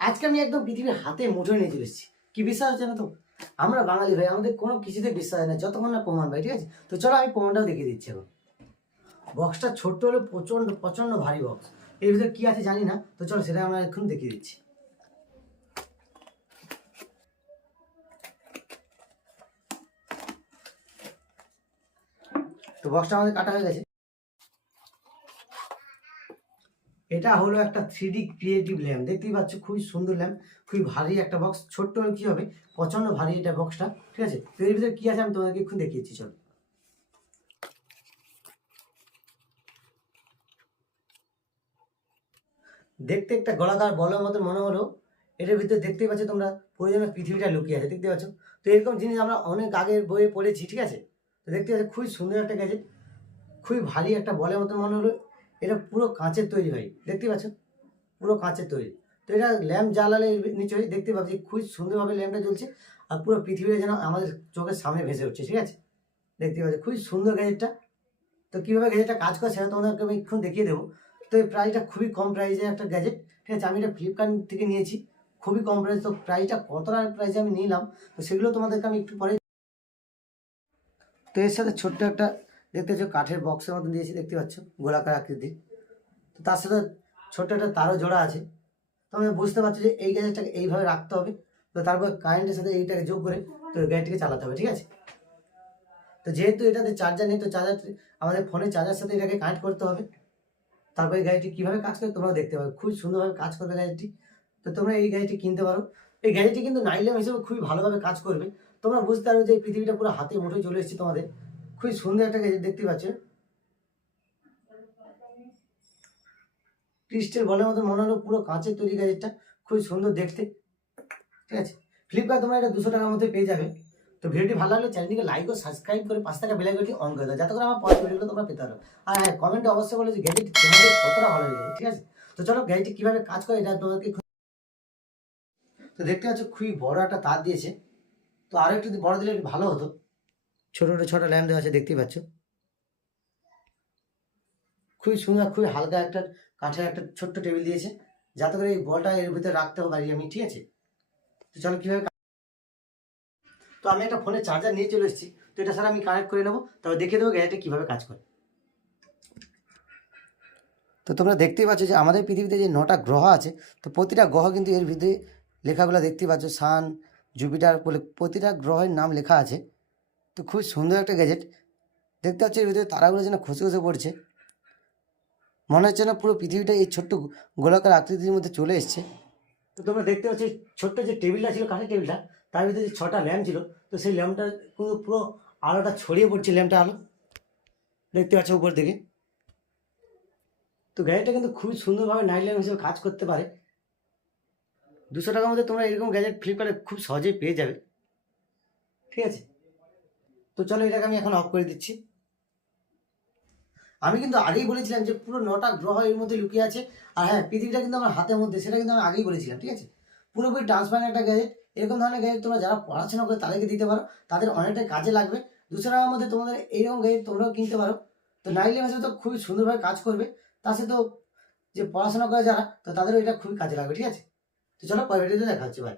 আজকে আমি একদম পৃথিবীর হাতে মুঠোয় নিয়ে চলে এসেছি। কি বিশ্বাস হচ্ছে না তো? আমরা বাঙালি ভাই, আমাদের কোনো কিছুতে বিশ্বাস হয় না যতক্ষণ না প্রমাণ ভাই, ঠিক আছে? তো চলো আমি প্রমাণটাও দেখিয়ে দিচ্ছি এখন। বক্সটা ছোট্ট হলে প্রচণ্ড প্রচণ্ড ভারী বক্স। এর ভিতরে কি আছে জানি না, তো চলো সেটা আমরা এখন দেখিয়ে দিচ্ছি। তো বক্সটা আমাদের কাটা হয়ে গেছে। এটা হলো একটা 3D ক্রিয়েটিভ ল্যাম্প, দেখতেই পাচ্ছ খুবই সুন্দর ল্যাম্প, খুবই ভারী একটা বক্স। ছোট্ট হলে কি হবে, প্রচণ্ড ভারী এটা বক্সটা, ঠিক আছে? তো এর ভিতরে কি আছে আমি তোমাদেরকে একটু দেখিয়েছি, চলো। দেখতে একটা গোলাকার বলের মতো মনে হলো, এটার ভিতরে দেখতেই পাচ্ছ তোমরা পুরো যেন পৃথিবীটা লুকিয়ে আছে, দেখতে পাচ্ছ? তো এরকম জিনিস আমরা অনেক আগের বইয়ে পড়েছি, ঠিক আছে? তো দেখতে পাচ্ছ খুবই সুন্দর একটা গ্যাজেট, খুবই ভারী একটা বলের মতো মনে হলো। এটা পুরো কাঁচের তৈরি ভাই, দেখতে পাচ্ছ? পুরো কাঁচের তৈরি। তো এটা ল্যাম্প জ্বালালে নিশ্চয়ই দেখতে পাচ্ছি খুবই সুন্দরভাবে ল্যাম্পটা জ্বলছে, আর পুরো পৃথিবীটা যেন আমাদের চোখের সামনে ভেসে উঠছে, ঠিক আছে? দেখতে পাচ্ছি খুবই সুন্দর গ্যাজেটটা। তো কীভাবে গ্যাজেটটা কাজ করে সেটা তোমাদেরকে আমি এক্ষুন দেখিয়ে দেবো। তো এই প্রাইসটা খুবই কম প্রাইসে একটা গ্যাজেট, ঠিক আছে? আমি এটা ফ্লিপকার্ট থেকে নিয়েছি, খুবই কম প্রাইস। তো প্রাইসটা কতটা প্রাইসে আমি নিলাম তো সেগুলো তোমাদেরকে আমি একটু পরে। তো এর সাথে ছোট্ট একটা দেখতে পাচ্ছ কাঠের বক্সের মতো দিয়েছি, দেখতে পাচ্ছ গোলাকার আকৃতি। তো তার সাথে ছোট্ট একটা তারও জোড়া আছে। তো আমি বুঝতে পারছি যে এই গ্যাজেটটাকে এইভাবে রাখতে হবে, তো তারপর কারেন্টের সাথে এইটাকে যোগ করে তো গ্যাজেটটিকে চালাতে হবে, ঠিক আছে? তো যেহেতু এটাতে চার্জার নেই, তো চার্জার আমাদের ফোনের চার্জার সাথে এটাকে কানেক্ট করতে হবে। তারপরে গাড়িটি কীভাবে কাজ করে তোমরা দেখতে পাবে, খুবই সুন্দরভাবে কাজ করবে গাড়িটি। তো তোমরা এই গাড়িটি কিনতে পারো। এই গাড়িটি কিন্তু নাইট ল্যাম্প হিসেবে খুবই ভালোভাবে কাজ করবে। তোমরা বুঝতে পারবে যে এই পৃথিবীটা পুরো হাতে মুঠোয় চলে এসেছে তোমাদের। খুবই সুন্দর একটা গ্যাজেট, দেখতে পাচ্ছ ক্রিস্টাল বলের মতো মনে হলো, পুরো কাঁচের তৈরি গ্যাজেটটা, খুবই সুন্দর দেখতে, ঠিক আছে? ফ্লিপকার্ট তোমরা এটা 200 টাকার মধ্যে পেয়ে যাবে। তো ভিডিওটি ভালো লাগলে চ্যানেলটিকে লাইক ও সাবস্ক্রাইব করে পাশে থাকা বেল আইকনটি অন করে দাও, যাতে করে আমার পরের ভিডিওগুলো তোমরা পেতে পারো। আর হ্যাঁ, কমেন্টে অবশ্যই বলো যে গ্যাজেটটি তোমাদের কতটা ভালো লেগেছে, ঠিক আছে? তো চলো গ্যাজেটটি কীভাবে কাজ করে এটা তোমাদেরকে। তো দেখতে পাচ্ছ খুবই বড় একটা তার দিয়েছে। তো আরও একটু বড় দিলে একটু ভালো হতো। ছোটো ছোটো ল্যাম্প দেওয়া আছে, দেখতেই পাচ্ছ খুবই সুন্দর। খুবই হালকা একটা কাঠের একটা ছোট্ট টেবিল দিয়েছে, যাতে করে এই বলটা এর ভিতরে রাখতে পারি আমি, ঠিক আছে? তো চলো কীভাবে। তো আমি একটা ফোনের চার্জার নিয়ে চলে এসেছি, তো এটা স্যার আমি কানেক্ট করে নেবো, তবে দেখিয়ে দেবো গ্যাজেটটা কীভাবে কাজ করে। তো তোমরা দেখতেই পাচ্ছ যে আমাদের পৃথিবীতে যে 9টা গ্রহ আছে, তো প্রতিটা গ্রহ কিন্তু এর ভিতরে লেখাগুলো দেখতেই পাচ্ছ, সান, জুপিটার বলে প্রতিটা গ্রহের নাম লেখা আছে। তো খুবই সুন্দর একটা গ্যাজেট, দেখতে পাচ্ছ এর ভিতরে তারাগুলো যেন খসে খসে পড়ছে, মনে হচ্ছে না পুরো পৃথিবীটা এই ছোট্ট গোলাকার আকৃতির মধ্যে চলে এসছে। তো তোমরা দেখতে পাচ্ছ ছোট্ট যে টেবিলটা ছিল, কাঠের টেবিলটা, তার ভিতরে যে 6টা ল্যাম্প ছিল, তো সেই ল্যাম্পটা কিন্তু পুরো আলোটা ছড়িয়ে পড়ছে, ল্যাম্পটা আলো দেখতে পাচ্ছ উপর দিকে। তো গ্যাজেটটা কিন্তু খুবই সুন্দরভাবে নাইট ল্যাম্প হিসেবে কাজ করতে পারে। 200 টাকার মধ্যে তোমরা এরকম গ্যাজেট ফ্লিপকার্টে খুব সহজেই পেয়ে যাবে, ঠিক আছে? তো চলো এটাকে আমি এখন অফ করে দিচ্ছি। আমি কিন্তু আগেই বলেছিলাম যে পুরো 9টা গ্রহ এর মধ্যে লুকিয়ে আছে। আর হ্যাঁ, পৃথিবীটা কিন্তু আমার হাতের মধ্যে, সেটা কিন্তু আমি আগেই বলেছিলাম, ঠিক আছে? পুরোপুরি ট্রান্সপারেন্ট একটা গ্যাজেট। এরকম ধরনের গ্যাজেট তোমরা যারা পড়াশোনা করে তাদেরকে দিতে পারো, তাদের অনেকটাই কাজে লাগবে। 200 টাকার মধ্যে তোমাদের এইরকম গ্যাজেট তোমরাও কিনতে পারো। তো নাইট ল্যাম্প হিসেবে তো খুবই সুন্দরভাবে কাজ করবে, তার সাথে তো যে পড়াশোনা করে যারা, তো তাদেরও এটা খুবই কাজে লাগবে, ঠিক আছে? তো চলো পরের ভিডিওতে দেখা হচ্ছে, বাই।